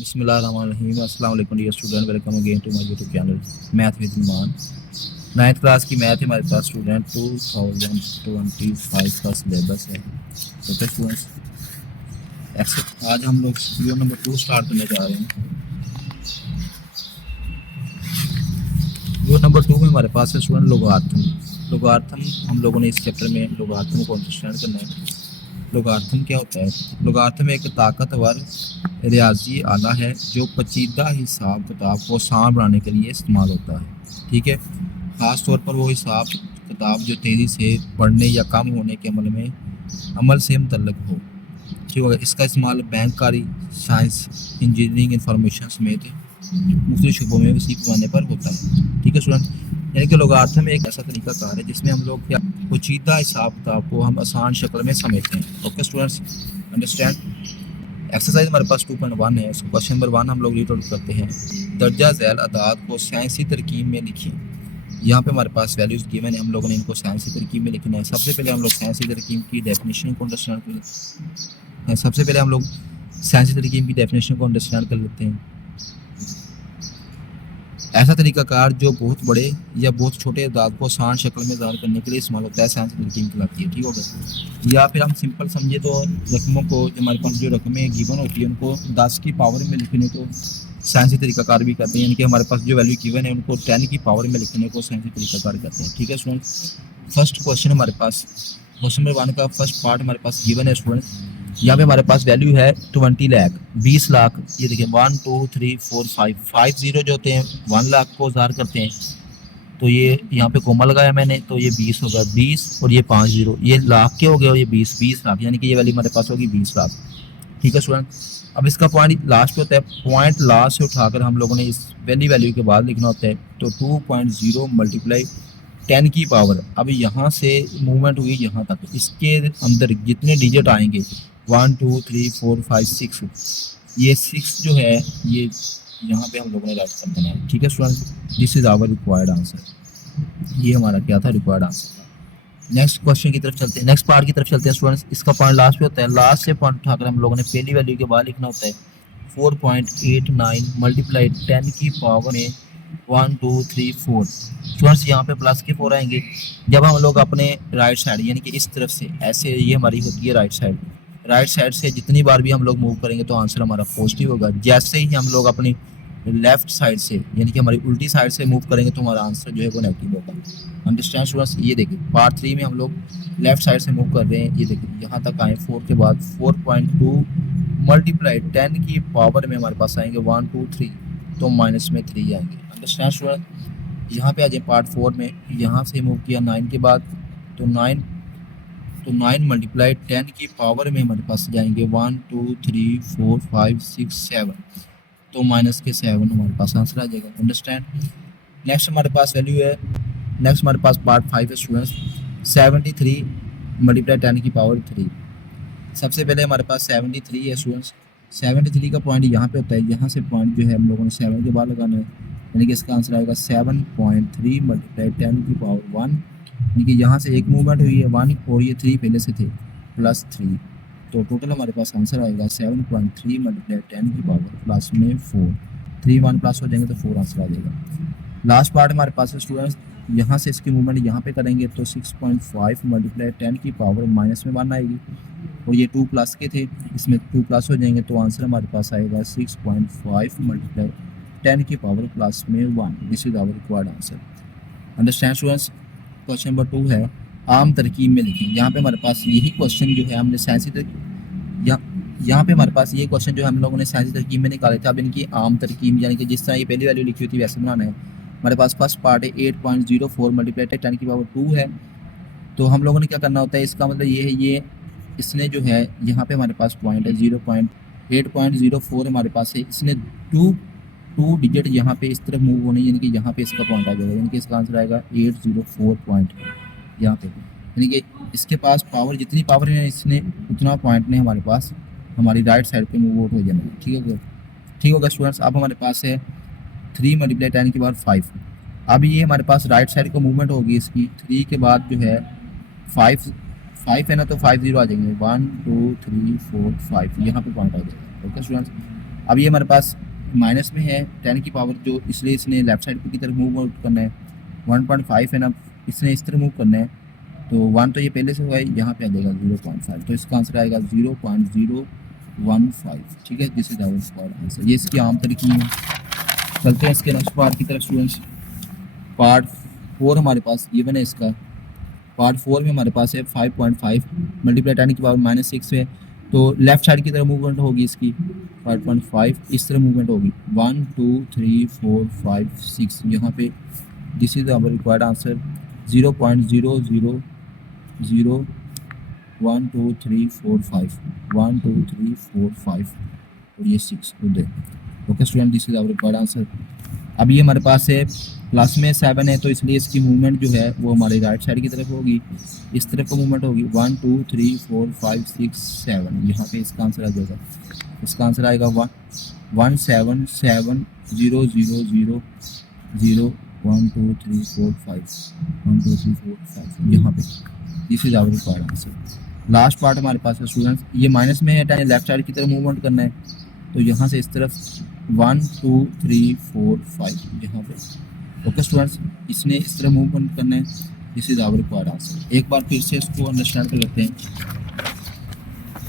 बिस्मिल्लाहिर्रहमानिर्रहीम। अस्सलाम वालेकुम dear student, welcome again to my YouTube channel math with Numan. 9th class की मैथ है हमारे पास स्टूडेंट। 2025 का सिलेबस है। ओके स्टूडेंट्स, आज हम लोग वीडियो नंबर 2 स्टार्ट करने जा रहे हैं। वीडियो नंबर 2 में हमारे पास है स्टूडेंट लोगार्थम। लोगार्थम हम लोगों ने इस चैप्टर में लोगार्थम को अंडरस्टैंड करना है। लोगार्थम क्या होता है? लोगार्थम एक ताकतवर रियाजी आला है जो पेचीदा हिसाब किताब को आसान बनाने के लिए इस्तेमाल होता है। ठीक है, ख़ास तौर पर वो हिसाब किताब जो तेज़ी से बढ़ने या कम होने के अमल से मुतल्लक हो। ठीक होगा। इसका इस्तेमाल बैंककारी, साइंस, इंजीनियरिंग, इंफॉर्मेशन समेत मुख्तलिफ शोबों में वसी पैमाने पर होता है। ठीक है स्टूडेंट, यानी कि लोगार्थम एक ऐसा तरीका कार है जिसमें हम लोग क्या पेचीदा हिसाब किताब को हम आसान शक्ल में समेटते हैं। Okay students, understand. एक्सरसाइज हमारे पास 2.1 है। उसको क्वेश्चन नंबर 1 हम लोग रीड आउट करते हैं। दर्जा झैल अदाद को साइंसी तरकीब में लिखिए। यहाँ पे हमारे पास वैल्यूज गिवन है, हम लोगों ने इनको साइंसी तरकीब में लिखना है। सबसे पहले हम लोग साइंसी तरकीब की डेफिनेशन को अंडरस्टैंड कर लेते हैं। सबसे पहले हम लोग साइंसी तरकीब की डेफिनेशन को अंडरस्टैंड कर लेते हैं। ऐसा तरीकाकार जो बहुत बड़े या बहुत छोटे अदाद को आसान शक्ल में ज़ाहिर करने के लिए इस्तेमाल होता है, साइंसी तरकीब कहलाती है। ठीक होगा। या फिर हम सिंपल समझे तो रकमों को, हमारे पास जो रकमें गिवन होती है उनको 10 की पावर में लिखने को साइंसी तरीकाकार भी कहते हैं। यानी कि हमारे पास जो वैल्यू गिवन है उनको 10 की पावर में लिखने को साइंसी तरीकाकार कहते हैं। ठीक है स्टूडेंट, फर्स्ट क्वेश्चन हमारे पास, क्वेश्चन नंबर 1 का फर्स्ट पार्ट हमारे पास गिवन है स्टूडेंट। यहाँ पे हमारे पास वैल्यू है 20 लाख, 20 लाख। ये देखिए 1 2 3 4 5 जीरो जो होते हैं 1 लाख को ज़ाहिर करते हैं। तो ये यहाँ पे कोमा लगाया मैंने, तो ये 20 होगा 20 और ये 5 जीरो, ये लाख के हो गए और ये 20 लाख, यानी कि ये वैल्यू हमारे पास होगी 20 लाख। ठीक है स्टूडेंट, अब इसका पॉइंट लास्ट पे होता है। पॉइंट लास्ट से उठाकर हम लोगों ने इस वैल्यू के बाद लिखना होता है। तो 2.0 मल्टीप्लाई 10 की पावर, अब यहाँ से मूवमेंट हुई यहाँ तक, इसके अंदर जितने डिजिट आएंगे 1 2 3 4 5 6, ये 6 जो है ये यहाँ पे हम लोगों ने राइट कर देना है। ठीक है student, this is our required answer. ये हमारा क्या था? Required answer. नेक्स्ट क्वेश्चन की तरफ चलते हैं, नेक्स्ट पार्ट की तरफ चलते हैं स्टूडेंट्स। इसका पॉइंट लास्ट पे होता है। लास्ट से पॉइंट उठाकर हम लोगों ने पहली वैल्यू के बाद लिखना होता है 4.89 मल्टीप्लाई 10 की पावर में 1 2 3 4। स्टूडेंट्स यहाँ पे प्लस के 4 आएंगे जब हम लोग अपने राइट साइड यानी कि इस तरफ से ऐसे, ये हमारी होती है राइट साइड। राइट साइड से जितनी बार भी हम लोग मूव करेंगे तो आंसर हमारा पॉजिटिव होगा। जैसे ही हम लोग अपनी लेफ्ट साइड से यानी कि हमारी उल्टी साइड से मूव करेंगे तो हमारा आंसर जो है वो नेगेटिव होगा। Understand students. ये देखिए पार्ट 3 में हम लोग लेफ्ट साइड से मूव कर रहे हैं। ये देखिए यहाँ तक आए 4 के बाद 4.2 मल्टीप्लाई 10 की पावर में हमारे पास आएंगे 1 2 3, तो माइनस में 3 आएंगे। Understand student. यहाँ पे आ जाए पार्ट 4 में, यहाँ से मूव किया 9 के बाद, तो 9 मल्टीप्लाई 10 की पावर में हमारे पास जाएंगे 1 2 3 4 5 6 7, तो माइनस के 7 हमारे पास आंसर आ जाएगा। अंडरस्टैंड। नेक्स्ट हमारे पास वैल्यू है, नेक्स्ट हमारे पास पार्ट 5 है स्टूडेंट्स। 73 मल्टीप्लाई 10 की पावर 3। सबसे पहले हमारे पास 73 है स्टूडेंट्स। 73 का पॉइंट यहाँ पे होता है, यहाँ से पॉइंट जो है हम लोगों ने 7 के बाद लगाना है, यानी कि इसका आंसर आएगा 7.3 मल्टीप्लाई 10 की पावर 1, यानी कि यहाँ से एक मूवमेंट हुई है 1 और ये 3 पहले से थे प्लस 3, तो टोटल हमारे पास आंसर आएगा 7.3 मल्टीप्लाई 10 की पावर प्लस में 4। 3 1 प्लस हो जाएंगे तो 4 आंसर आ जाएगा। लास्ट पार्ट हमारे पास है स्टूडेंट्स। यहाँ से इसकी मूवमेंट यहाँ पे करेंगे तो 6.5 मल्टीप्लाई 10 की पावर माइनस में 1 आएगी, और ये 2 प्लस के थे, इसमें 2 प्लस हो जाएंगे तो आंसर हमारे पास आएगा 6.5 मल्टीप्लाई 10 की पावर प्लस में 1। This is our required answer. Understand students. Question number 2 है आम तरकीब में लिखें। यहाँ पे हमारे पास यही क्वेश्चन जो है हमने साइंसी यहाँ पे हमारे पास ये क्वेश्चन जो हम लोगों ने साइंसी तरकीब में निकाले थे, अब इनकी आम तरकीब यानी कि जिस तरह ये पहली वैल्यू लिखी हुई थी वैसे बनाना है। हमारे पास फर्स्ट पार्ट है 8.04 मल्टीप्लाई 10 की पावर 2 है, तो हम लोगों ने क्या करना होता है, इसका मतलब ये है, ये इसने जो है यहाँ पे हमारे पास पॉइंट है 8.04 हमारे पास है, इसने 2 डिजिट यहाँ पे इस तरफ मूव होने, यानी कि यहाँ पे इसका पॉइंट आ जाएगा, यानी कि इसका आंसर आएगा 804 पॉइंट यहाँ पे, यानी कि इसके पास पावर जितनी पावर है इसने उतना पॉइंट ने हमारे पास हमारी राइट साइड पे मूव आउट हो जाना है। ठीक होगा स्टूडेंट्स। अब हमारे पास है 3 मल्टीप्लाई 10 की पावर 5। अब ये हमारे पास राइट साइड को मूवमेंट होगी इसकी, 3 के बाद जो है 5 है ना, तो 5 जीरो आ जाएंगे, 1 2 3 4 5, यहाँ पे पॉइंट आ जाएगा। Okay students. अब ये हमारे पास माइनस में है 10 की पावर जो, इसलिए इसने लेफ्ट साइड की तरफ मूव आउट करना है। 1.5 है ना, इसने इस तरह मूव करना है, तो 1 तो ये पहले से हुआ है, यहाँ पे आ जाएगा 0.5, तो इसका आंसर आएगा 0.015। ठीक है, this is our square answer. ये इसकी आम तरकीब है। चलते हैं इसके नेक्स्ट पार्ट की तरफ स्टूडेंट्स। पार्ट 4 हमारे पास गिवन है इसका। पार्ट 4 में हमारे पास है 5.5 मल्टीप्लाई 10 की पावर -6 है, तो लेफ्ट साइड की तरफ मूवमेंट होगी इसकी 5.5, इस तरह मूवमेंट होगी 1 2 3 4 5 6 यहाँ पे। This is our required answer 0.0001234 1 2 3 4 5 और ये 6 उधर। Okay student, this is our required answer. अब ये हमारे पास है प्लस में 7 है, तो इसलिए इसकी मूवमेंट जो है वो हमारे राइट साइड की तरफ होगी, इस तरफ का मूवमेंट होगी 1 2 3 4 5 6 7, यहाँ पे इसका आंसर आ जाएगा। इसका आंसर आएगा 1 7 7 0 0 0 1 2 3 4 5 1 2 3 4 5 यहाँ पे। This is our required answer. Last part हमारे पास है स्टूडेंट्स, ये माइनस में है, लेफ्ट साइड की तरफ मूवमेंट करना है, तो यहाँ से इस तरफ 1 2 3 4 5 यहाँ पे। ओके स्टूडेंट्स, इसने इस तरह मूवमेंट करना है। This is our required answer. एक बार फिर से इसको अंडरस्टैंड कर लेते हैं।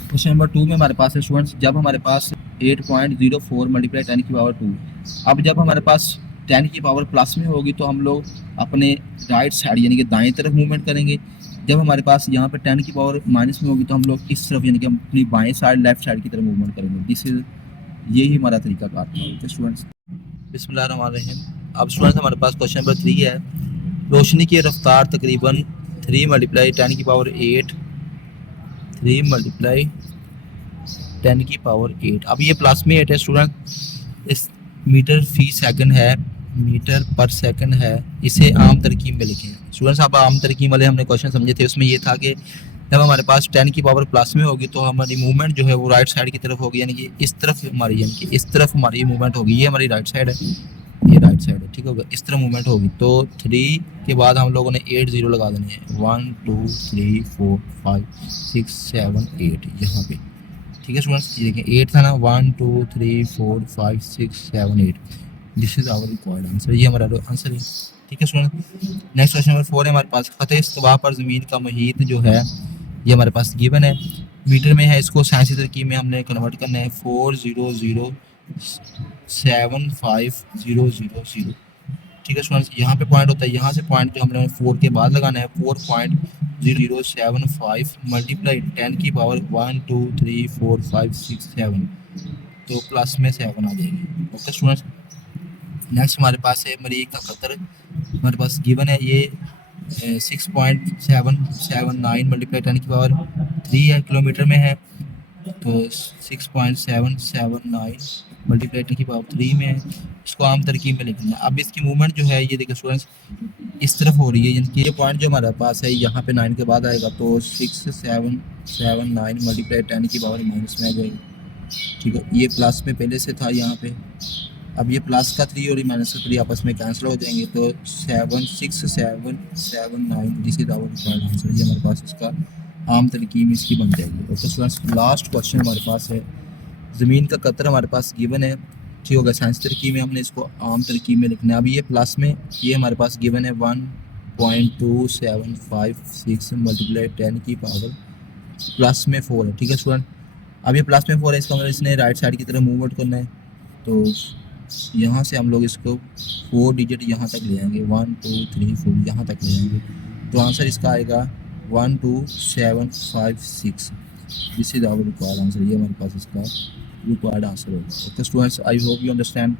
क्वेश्चन नंबर 2 में हमारे पास है स्टूडेंट्स, जब हमारे पास 8.04 मल्टीप्लाई 10 की पावर 2, अब जब हमारे पास 10 की पावर प्लस में होगी तो हम लोग अपने राइट साइड यानी कि दाएं तरफ मूवमेंट करेंगे। जब हमारे पास यहाँ पे 10 की पावर माइनस में होगी तो हम लोग इस तरफ यानी कि हम अपनी बाएं साइड लेफ्ट साइड की तरफ मूवमेंट करेंगे। दिस इज, यही हमारा तरीका कार है स्टूडेंट्स। बिस्मिल्लाहिर्रहमानिर्रहीम। अब स्टूडेंट्स हमारे पास क्वेश्चन नंबर 3 है, रोशनी की रफ्तार तकरीबन 3 मल्टीप्लाई 10 की पावर 8 3 मल्टीप्लाई 10 की पावर 8। अब ये प्लस में 8 है स्टूडेंट, इस मीटर फी सेकंड है, मीटर पर सेकंड है, इसे आम तरकीब में लिखें। स्टूडेंट्स आप आम तरकीब वाले हमने क्वेश्चन समझे थे, उसमें ये था कि जब हमारे पास 10 की पावर प्लस में होगी तो हमारी मूवमेंट जो है वो राइट साइड की तरफ होगी, यानी कि इस तरफ हमारी, यानी कि इस तरफ हमारी मूवमेंट होगी। ये हमारी राइट साइड है, ये राइट साइड है, ठीक होगा, इस तरह मूवमेंट होगी। तो 3 के बाद हम लोगों ने 8 0 लगा देने हैं, 1 2 3 4 5 6 7 8 यहाँ पे। ठीक है स्टूडेंट्स, ये देखें 8 था ना, 1 2 3 4 5 6 7 8। This is our required answer, ये हमारा आंसर है। ठीक है स्टूडेंट, नेक्स्ट क्वेश्चन नंबर 4 है हमारे पास, फ़तह इस्तवा पर ज़मीन का मुहीत जो है ये हमारे पास गिवन है, मीटर में है, इसको साइंसी तरकीब में हमने कन्वर्ट करना है 400750000। ठीक है स्टूडेंट्स, यहाँ पे पॉइंट होता है, यहाँ से पॉइंट जो हमने 4 के बाद लगाना है 4.0075 मल्टीप्लाई 10 की पावर 1 2 3 4 5 6 7, तो प्लस में 7 आ जाएगी। ओके स्टूडेंट्स, नेक्स्ट हमारे पास है मरीख का कतर, हमारे पास गिवन है ये 6.779 मल्टीप्लाई 10 की पावर 3 है, किलोमीटर में है, तो 6.779 मल्टीप्लाई 10 की पावर 3 में है, इसको आम तरकीब में लिखना है। अब इसकी मूवमेंट जो है ये देखिए स्टूडेंट्स इस तरफ हो रही है, यानी कि ये पॉइंट जो हमारे पास है यहाँ पे 9 के बाद आएगा, तो 6779 मल्टीप्लाई 10 की पावर माइनस में आ जाएगी। ठीक है, ये प्लस में पहले से था यहाँ पे, अब ये प्लस का 3 और ये माइनस का 3 आपस में कैंसिल हो जाएंगे, तो 76779 this is our required answer. ये हमारे पास इसका आम तरकीब इसकी बन जाएगी। ओके स्टूडेंट्स, लास्ट क्वेश्चन हमारे पास है, ज़मीन का कतर हमारे पास गिवन है, ठीक होगा, साइंस तरकीब में हमने इसको आम तरकीब में लिखना है। अभी ये प्लस में, ये हमारे पास गिवन है 1.2756 मल्टीप्लाई 10 की पावर प्लस में 4 है। ठीक है स्टूडेंट, अब ये प्लस में 4 है, इसका मतलब इसने राइट साइड की तरफ मूवमेंट करना है, तो यहाँ से हम लोग इसको 4 डिजिट यहाँ तक ले आएंगे, 1 2 3 4 यहाँ तक ले आएंगे, तो आंसर इसका आएगा 12756। This is our required answer, ये हमारे पास इसका रिक्वायर्ड आंसर होगा। Okay students, I hope you understand.